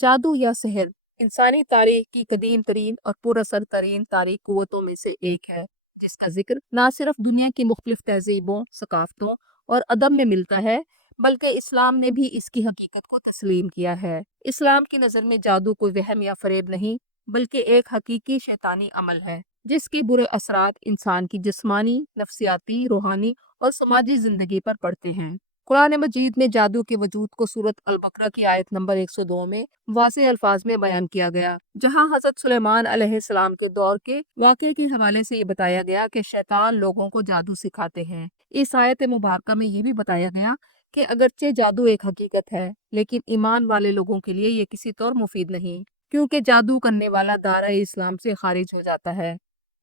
جادو یا سحر انسانی تاریخ کی قدیم ترین اور پر اثر ترین تاریخ قوتوں میں سے ایک ہے، جس کا ذکر نہ صرف دنیا کی مختلف تہذیبوں، ثقافتوں اور ادب میں ملتا ہے، بلکہ اسلام نے بھی اس کی حقیقت کو تسلیم کیا ہے۔ اسلام کی نظر میں جادو کوئی وہم یا فریب نہیں، بلکہ ایک حقیقی شیطانی عمل ہے، جس کے برے اثرات انسان کی جسمانی، نفسیاتی، روحانی اور سماجی زندگی پر پڑتے ہیں۔ قرآن مجید میں جادو کے وجود کو سورۃ البقرہ کی آیت نمبر 102 میں واضح الفاظ میں بیان کیا گیا، جہاں حضرت سلیمان علیہ السلام کے دور کے واقعے کے حوالے سے یہ بتایا گیا کہ شیطان لوگوں کو جادو سکھاتے ہیں۔ اس آیت مبارکہ میں یہ بھی بتایا گیا کہ اگرچہ جادو ایک حقیقت ہے، لیکن ایمان والے لوگوں کے لیے یہ کسی طور مفید نہیں، کیونکہ جادو کرنے والا دائرۂ اسلام سے خارج ہو جاتا ہے۔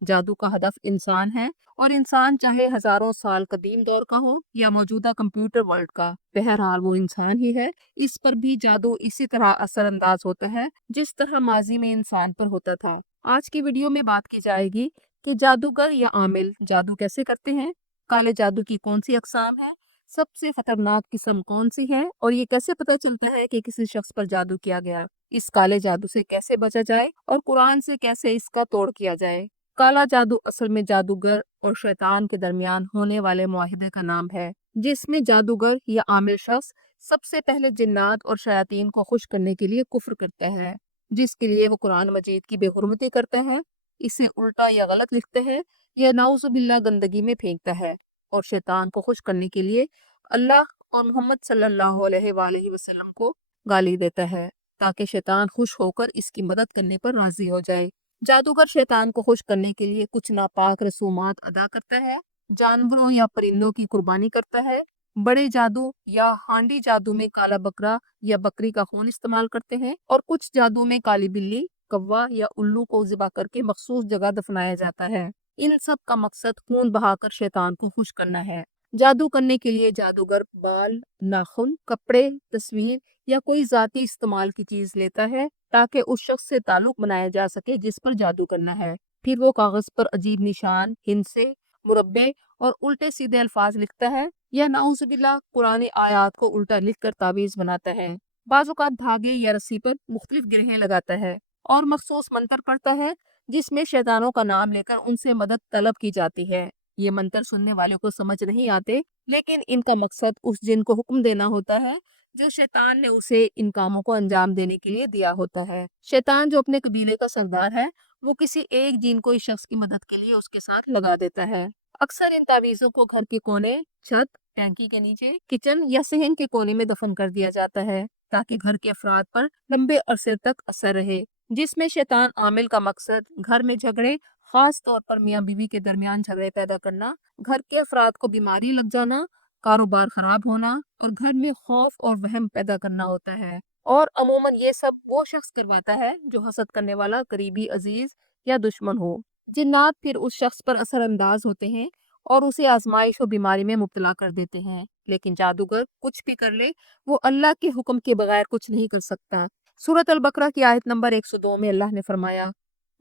جادو کا ہدف انسان ہے، اور انسان چاہے ہزاروں سال قدیم دور کا ہو یا موجودہ کمپیوٹر ورلڈ کا، بہرحال وہ انسان ہی ہے۔ اس پر بھی جادو اسی طرح اثر انداز ہوتا ہے جس طرح ماضی میں انسان پر ہوتا تھا۔ آج کی ویڈیو میں بات کی جائے گی کہ جادوگر یا عامل جادو کیسے کرتے ہیں، کالے جادو کی کون سی اقسام ہے، سب سے خطرناک قسم کون سی ہے، اور یہ کیسے پتہ چلتا ہے کہ کسی شخص پر جادو کیا گیا، اس کالے جادو سے کیسے بچا جائے اور قرآن سے کیسے اس کا توڑ کیا جائے۔ کالا جادو اصل میں جادوگر اور شیطان کے درمیان ہونے والے معاہدے کا نام ہے، جس میں جادوگر یا عامل شخص سب سے پہلے جنات اور شیاطین کو خوش کرنے کے لیے کفر کرتا ہے، جس کے لیے وہ قرآن مجید کی بے حرمتی کرتا ہے، اسے الٹا یا غلط لکھتا ہے یا نعوذ باللہ گندگی میں پھینکتا ہے، اور شیطان کو خوش کرنے کے لیے اللہ اور محمد صلی اللہ علیہ وآلہ وسلم کو گالی دیتا ہے، تاکہ شیطان خوش ہو کر اس کی مدد کرنے پر راضی ہو جائے۔ جادوگر شیطان کو خوش کرنے کے لیے کچھ ناپاک رسومات ادا کرتا ہے، جانوروں یا پرندوں کی قربانی کرتا ہے، بڑے جادو یا ہانڈی جادو میں کالا بکرا یا بکری کا خون استعمال کرتے ہیں، اور کچھ جادو میں کالی بلی، کوا یا الو کو ذبح کر کے مخصوص جگہ دفنایا جاتا ہے۔ ان سب کا مقصد خون بہا کر شیطان کو خوش کرنا ہے۔ جادو کرنے کے لیے جادوگر بال، ناخن، کپڑے، تصویر یا کوئی ذاتی استعمال کی چیز لیتا ہے تاکہ اس شخص سے تعلق بنایا جا سکے جس پر جادو کرنا ہے۔ پھر وہ کاغذ پر عجیب نشان، ہندسے، مربع اور الٹے سیدھے الفاظ لکھتا ہے، یا نعوذ باللہ قرآن آیات کو الٹا لکھ کر تعویذ بناتا ہے۔ بعض اوقات دھاگے یا رسی پر مختلف گرہیں لگاتا ہے اور مخصوص منتر پڑھتا ہے جس میں شیطانوں کا نام لے کر ان سے مدد طلب کی جاتی ہے۔ یہ منتر سننے والوں کو سمجھ نہیں آتے، لیکن ان کا مقصد اس جن کو حکم دینا ہوتا ہے جو شیطان نے اسے ان کاموں کو انجام دینے کے لیے دیا ہوتا ہے۔ شیطان جو اپنے قبیلے کا سردار ہے، وہ کسی ایک جن کو اس شخص کی مدد کے لیے اس کے ساتھ لگا دیتا ہے۔ اکثر ان تعویذوں کو گھر کے کونے، چھت، ٹینکی کے نیچے، کچن یا صحن کے کونے میں دفن کر دیا جاتا ہے تاکہ گھر کے افراد پر لمبے عرصے تک اثر رہے۔ جس میں شیطان عامل کا مقصد گھر میں جھگڑے، خاص طور پر میاں بیوی کے درمیان جھگڑے پیدا کرنا، گھر کے افراد کو بیماری لگ جانا، کاروبار خراب ہونا اور گھر میں خوف اور وہم پیدا کرنا ہوتا ہے، اور عموماً یہ سب وہ شخص کرواتا ہے جو حسد کرنے والا قریبی عزیز یا دشمن ہو۔ جنات پھر اس شخص پر اثر انداز ہوتے ہیں اور اسے آزمائش و بیماری میں مبتلا کر دیتے ہیں، لیکن جادوگر کچھ بھی کر لے، وہ اللہ کے حکم کے بغیر کچھ نہیں کر سکتا۔ سورۃ البقرہ کی آیت نمبر 102 میں اللہ نے فرمایا،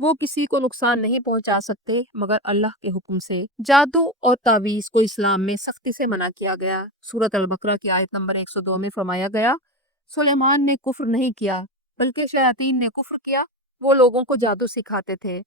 وہ کسی کو نقصان نہیں پہنچا سکتے مگر اللہ کے حکم سے۔ جادو اور تعویذ کو اسلام میں سختی سے منع کیا گیا۔ سورۃ البقرہ کی آیت نمبر 102 میں فرمایا گیا، سلیمان نے کفر نہیں کیا بلکہ شیاطین نے کفر کیا، وہ لوگوں کو جادو سکھاتے تھے۔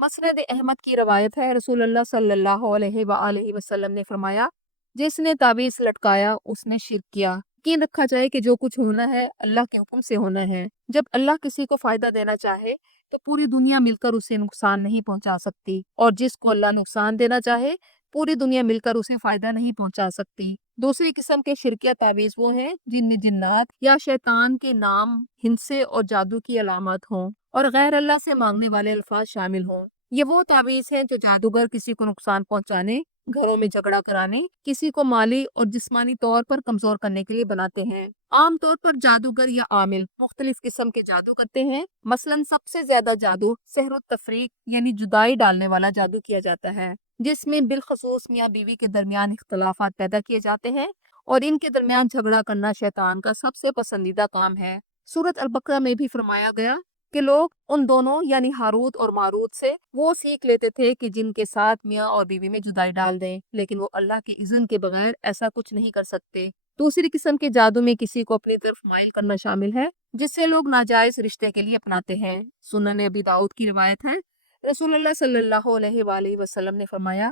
مسند احمد کی روایت ہے، رسول اللہ صلی اللہ علیہ وآلہ وسلم نے فرمایا، جس نے تعویذ لٹکایا اس نے شرک کیا۔ یقین رکھا جائے کہ جو کچھ ہونا ہے اللہ کے حکم سے ہونا ہے۔ جب اللہ کسی کو فائدہ دینا چاہے تو پوری دنیا مل کر اسے نقصان نہیں پہنچا سکتی، اور جس کو اللہ نقصان دینا چاہے پوری دنیا مل کر اسے فائدہ نہیں پہنچا سکتی۔ دوسری قسم کے شرکیہ تعویذ وہ ہیں جن میں جنات یا شیطان کے نام، ہندسے اور جادو کی علامات ہوں اور غیر اللہ سے مانگنے والے الفاظ شامل ہوں۔ یہ وہ تعویذ ہیں جو جادوگر کسی کو نقصان پہنچانے، گھروں میں جھگڑا کرانے، کسی کو مالی اور جسمانی طور پر کمزور کرنے کے لیے بناتے ہیں۔ عام طور پر جادوگر یا عامل مختلف قسم کے جادو کرتے ہیں، مثلاً سب سے زیادہ جادو سحر التفریق یعنی جدائی ڈالنے والا جادو کیا جاتا ہے، جس میں بالخصوص میاں بیوی کے درمیان اختلافات پیدا کیے جاتے ہیں، اور ان کے درمیان جھگڑا کرنا شیطان کا سب سے پسندیدہ کام ہے۔ سورۃ البقرہ میں بھی فرمایا گیا کہ لوگ ان دونوں یعنی ہاروت اور ماروت سے وہ سیکھ لیتے تھے کہ جن کے ساتھ میاں اور بیوی میں جدائی ڈال دیں، لیکن وہ اللہ کے اذن کے بغیر ایسا کچھ نہیں کر سکتے۔ دوسری قسم کے جادو میں کسی کو اپنی طرف مائل کرنا شامل ہے، جس سے لوگ ناجائز رشتے کے لیے اپناتے ہیں۔ سنن ابی داؤد کی روایت ہے، رسول اللہ صلی اللہ علیہ وآلہ وسلم نے فرمایا،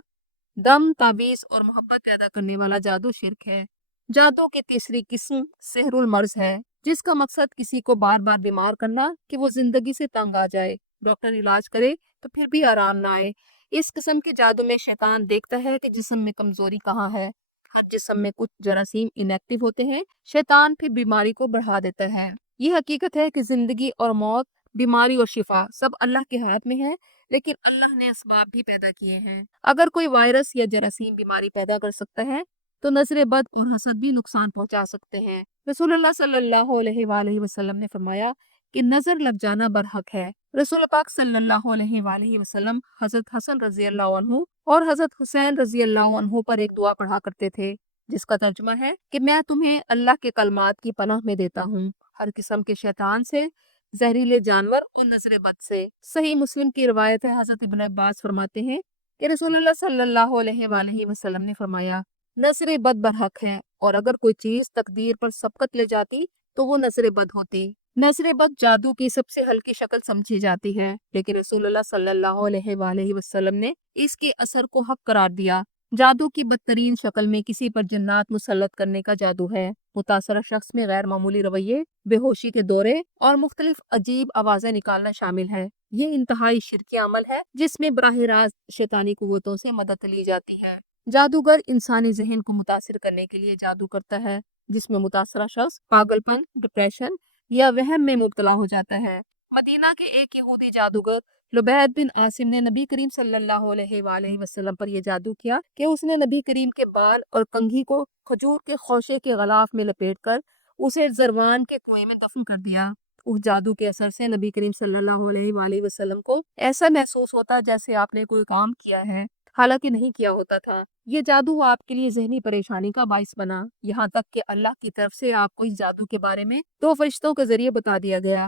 دم، تعویذ اور محبت پیدا کرنے والا جادو شرک ہے۔ جادو کی تیسری قسم سحر المرض ہے، جس کا مقصد کسی کو بار بار بیمار کرنا کہ وہ زندگی سے تنگ آ جائے، ڈاکٹر علاج کرے تو پھر بھی آرام نہ آئے۔ اس قسم کے جادو میں شیطان دیکھتا ہے کہ جسم میں کمزوری کہاں ہے۔ ہر جسم میں کچھ جراثیم انیکٹیو ہوتے ہیں، شیطان پھر بیماری کو بڑھا دیتا ہے۔ یہ حقیقت ہے کہ زندگی اور موت، بیماری اور شفا سب اللہ کے ہاتھ میں ہے، لیکن اللہ نے اسباب بھی پیدا کیے ہیں۔ اگر کوئی وائرس یا جراثیم بیماری پیدا کر سکتا ہے تو نظر بد اور حسد بھی نقصان پہنچا سکتے ہیں۔ رسول اللہ صلی اللہ علیہ وآلہ وسلم نے فرمایا کہ نظر لگ جانا برحق ہے۔ رسول پاک صلی اللہ علیہ وآلہ وسلم حضرت حسن رضی اللہ عنہ اور حضرت حسین رضی اللہ عنہ پر ایک دعا پڑھا کرتے تھے، جس کا ترجمہ ہے کہ میں تمہیں اللہ کے کلمات کی پناہ میں دیتا ہوں، ہر قسم کے شیطان سے، زہریلے جانور اور نظر بد سے۔ صحیح مسلم کی روایت ہے، حضرت ابن عباس فرماتے ہیں کہ رسول اللہ صلی اللہ علیہ وآلہ وسلم نے فرمایا، نظر بد برحق ہے، اور اگر کوئی چیز تقدیر پر سبقت لے جاتی تو وہ نظر بد ہوتی۔ نظر بد جادو کی سب سے ہلکی شکل سمجھی جاتی ہے، لیکن رسول اللہ صلی اللہ علیہ وآلہ وسلم نے اس کے اثر کو حق قرار دیا۔ جادو کی بدترین شکل میں کسی پر جنات مسلط کرنے کا جادو ہے۔ متاثرہ شخص میں غیر معمولی رویے، بے ہوشی کے دورے اور مختلف عجیب آوازیں نکالنا شامل ہے۔ یہ انتہائی شرکی عمل ہے جس میں براہ راست شیطانی قوتوں سے مدد لی جاتی ہے۔ جادوگر انسانی ذہن کو متاثر کرنے کے لیے جادو کرتا ہے، جس میں متاثرہ شخص پاگل پن، ڈپریشن یا وہم میں مبتلا ہو جاتا ہے۔ مدینہ کے ایک یہودی جادوگر لبید بن عاصم نے نبی کریم صلی اللہ علیہ وآلہ وسلم پر یہ جادو کیا کہ اس نے نبی کریم کے بال اور کنگھی کو کھجور کے خوشے کے غلاف میں لپیٹ کر اسے زروان کے کنویں میں دفن کر دیا۔ اس جادو کے اثر سے نبی کریم صلی اللہ علیہ وآلہ وسلم کو ایسا محسوس ہوتا جیسے آپ نے کوئی کام کیا ہے، حالانکہ نہیں کیا ہوتا تھا۔ یہ جادو آپ کے لیے ذہنی پریشانی کا باعث بنا، یہاں تک کہ اللہ کی طرف سے آپ کو اس جادو کے بارے میں 2 فرشتوں کے ذریعے بتا دیا گیا،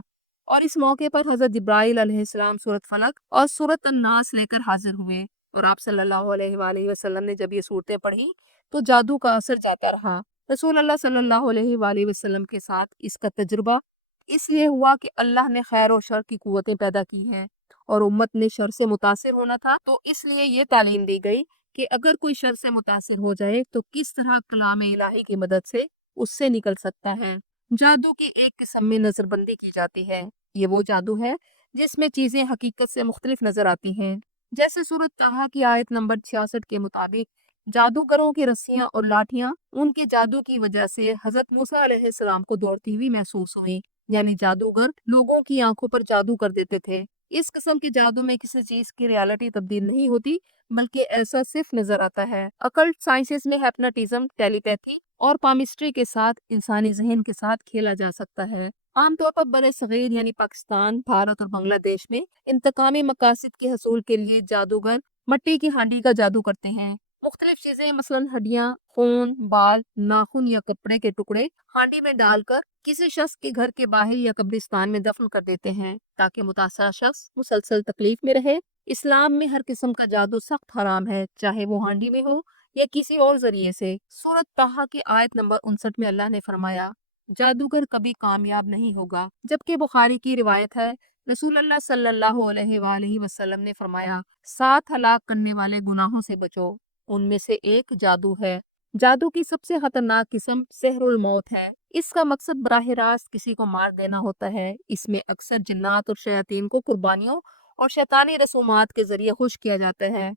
اور اس موقع پر حضرت جبرائیل علیہ السلام سورۃ فلق اور سورۃ الناس لے کر حاضر ہوئے، اور آپ صلی اللہ علیہ وآلہ وسلم نے جب یہ صورتیں پڑھی تو جادو کا اثر جاتا رہا۔ رسول اللہ صلی اللہ علیہ وآلہ وسلم کے ساتھ اس کا تجربہ اس لیے ہوا کہ اللہ نے خیر و شر کی قوتیں پیدا کی ہیں، اور امت نے شر سے متاثر ہونا تھا، تو اس لیے یہ تعلیم دی گئی کہ اگر کوئی شر سے متاثر ہو جائے تو کس طرح کلام الہی کی مدد سے اس سے نکل سکتا ہے۔ جادو کی ایک قسم میں نظر بندی کی جاتی ہے۔ یہ وہ جادو ہے جس میں چیزیں حقیقت سے مختلف نظر آتی ہیں، جیسے سورۃ طٰہٰ کی آیت نمبر 66 کے مطابق جادوگروں کی رسیاں اور لاٹھیاں ان کے جادو کی وجہ سے حضرت موسیٰ علیہ السلام کو دوڑتی ہوئی محسوس ہوئی، یعنی جادوگر لوگوں کی آنکھوں پر جادو کر دیتے تھے۔ اس قسم کے جادو میں کسی چیز کی ریالٹی تبدیل نہیں ہوتی، بلکہ ایسا صرف نظر آتا ہے۔ اکلٹ سائنسز میں ہیپناٹزم، ٹیلی پیتھی اور پامسٹری کے ساتھ انسانی ذہن کے ساتھ کھیلا جا سکتا ہے۔ عام طور پر برِ صغیر یعنی پاکستان، بھارت اور بنگلہ دیش میں انتقامی مقاصد کے حصول کے لیے جادوگر مٹی کی ہانڈی کا جادو کرتے ہیں۔ مختلف چیزیں مثلاً ہڈیاں، خون، بال، ناخن یا کپڑے کے ٹکڑے ہانڈی میں ڈال کر کسی شخص کے گھر کے باہر یا قبرستان میں دفن کر دیتے ہیں تاکہ متاثرہ شخص مسلسل تکلیف میں رہے۔ اسلام میں ہر قسم کا جادو سخت حرام ہے، چاہے وہ ہانڈی میں ہو یا کسی اور ذریعے سے۔ سورۃ طٰہٰ کی آیت نمبر 59 میں اللہ نے فرمایا، جادوگر کبھی کامیاب نہیں ہوگا، جبکہ بخاری کی روایت ہے، رسول اللہ صلی اللہ علیہ وآلہ وسلم نے فرمایا، 7 ہلاک کرنے والے گناہوں سے بچو، ان میں سے ایک جادو ہے۔ جادو کی سب سے خطرناک قسم سحر الموت ہے۔ اس کا مقصد براہ راست کسی کو مار دینا ہوتا ہے۔ اس میں اکثر جنات اور شیاطین کو قربانیوں اور شیطانی رسومات کے ذریعے خوش کیا جاتا ہے۔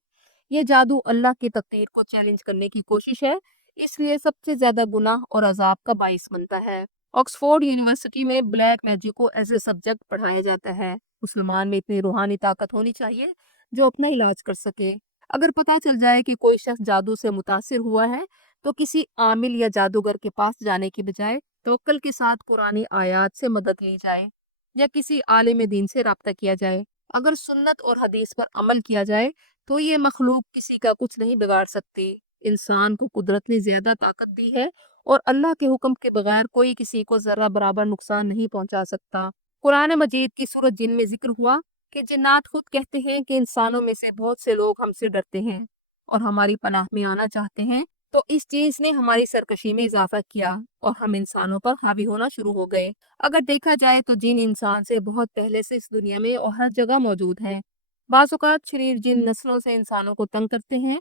یہ جادو اللہ کی تقدیر کو چیلنج کرنے کی کوشش ہے، اس لیے سب سے زیادہ گناہ اور عذاب کا باعث بنتا ہے۔ آکسفورڈ یونیورسٹی میں بلیک میجک کو ایز اے سبجیکٹ پڑھایا جاتا ہے۔ مسلمان میں اتنی روحانی طاقت ہونی چاہیے جو اپنا علاج کر سکے۔ اگر پتہ چل جائے کہ کوئی شخص جادو سے متاثر ہوا ہے تو کسی عامل یا جادوگر کے پاس جانے کی بجائے توکل کے ساتھ قرآنی آیات سے مدد لی جائے یا کسی عالم دین سے رابطہ کیا جائے۔ اگر سنت اور حدیث پر عمل کیا جائے تو یہ مخلوق کسی کا کچھ نہیں بگاڑ سکتی۔ انسان کو قدرت نے زیادہ طاقت دی ہے اور اللہ کے حکم کے بغیر کوئی کسی کو ذرہ برابر نقصان نہیں پہنچا سکتا۔ قرآن مجید کی سورۃ جن میں ذکر ہوا کہ جنات خود کہتے ہیں کہ انسانوں میں سے بہت سے لوگ ہم سے ڈرتے ہیں اور ہماری پناہ میں آنا چاہتے ہیں، تو اس چیز نے ہماری سرکشی میں اضافہ کیا اور ہم انسانوں پر حاوی ہونا شروع ہو گئے۔ اگر دیکھا جائے تو جن انسان سے بہت پہلے سے اس دنیا میں اور ہر جگہ موجود ہیں۔ بعض اوقات شریر جن نسلوں سے انسانوں کو تنگ کرتے ہیں،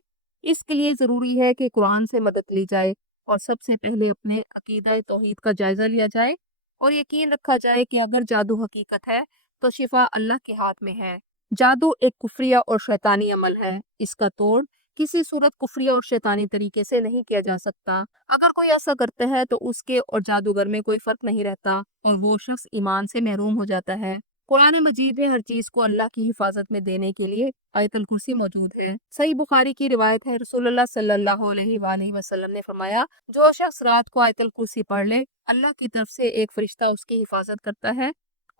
اس کے لیے ضروری ہے کہ قرآن سے مدد لی جائے اور سب سے پہلے اپنے عقیدہ توحید کا جائزہ لیا جائے اور یقین رکھا جائے کہ اگر جادو حقیقت ہے تو شفا اللہ کے ہاتھ میں ہے۔ جادو ایک کفریہ اور شیطانی عمل ہے، اس کا توڑ کسی صورت کفریہ اور شیطانی طریقے سے نہیں کیا جا سکتا۔ اگر کوئی ایسا کرتا ہے تو اس کے اور جادوگر میں کوئی فرق نہیں رہتا اور وہ شخص ایمان سے محروم ہو جاتا ہے۔ قرآن مجید میں ہر چیز کو اللہ کی حفاظت میں دینے کے لیے آیت الکرسی موجود ہے۔ صحیح بخاری کی روایت ہے، رسول اللہ صلی اللہ علیہ وآلہ وسلم نے فرمایا، جو شخص رات کو آیت الکرسی پڑھ لے، اللہ کی طرف سے ایک فرشتہ اس کی حفاظت کرتا ہے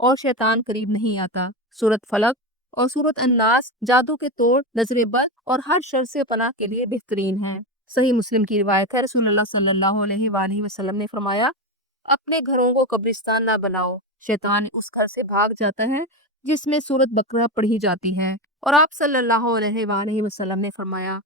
اور شیطان قریب نہیں آتا۔ سورۃ فلق اور سورۃ الناس جادو کے توڑ، نظر بد اور ہر شر سے پناہ کے لیے بہترین ہیں۔ صحیح مسلم کی روایت ہے، رسول اللہ صلی اللہ علیہ وآلہ وسلم نے فرمایا، اپنے گھروں کو قبرستان نہ بناؤ، شیطان اس گھر سے بھاگ جاتا ہے جس میں سورۃ بقرہ پڑھی جاتی ہے۔ اور آپ صلی اللہ علیہ وآلہ وسلم نے فرمایا،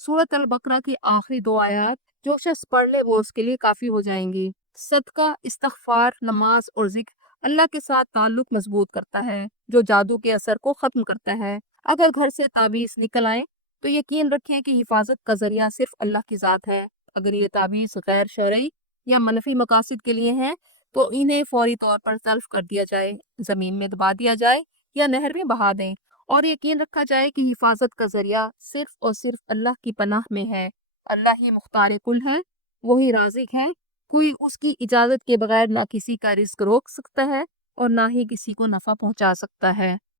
سورۃ البقرہ کی آخری 2 آیات جو شخص پڑھ لے وہ اس کے لیے کافی ہو جائیں گی۔ صدقہ، استغفار، نماز اور ذکر اللہ کے ساتھ تعلق مضبوط کرتا ہے، جو جادو کے اثر کو ختم کرتا ہے۔ اگر گھر سے تعویذ نکل آئے تو یقین رکھیں کہ حفاظت کا ذریعہ صرف اللہ کی ذات ہے۔ اگر یہ تعویذ غیر شرعی یا منفی مقاصد کے لیے ہیں تو انہیں فوری طور پر تلف کر دیا جائے، زمین میں دبا دیا جائے یا نہر میں بہا دیں، اور یقین رکھا جائے کہ حفاظت کا ذریعہ صرف اور صرف اللہ کی پناہ میں ہے۔ اللہ ہی مختار کل ہے، وہی رازق ہے، کوئی اس کی اجازت کے بغیر نہ کسی کا رزق روک سکتا ہے اور نہ ہی کسی کو نفع پہنچا سکتا ہے۔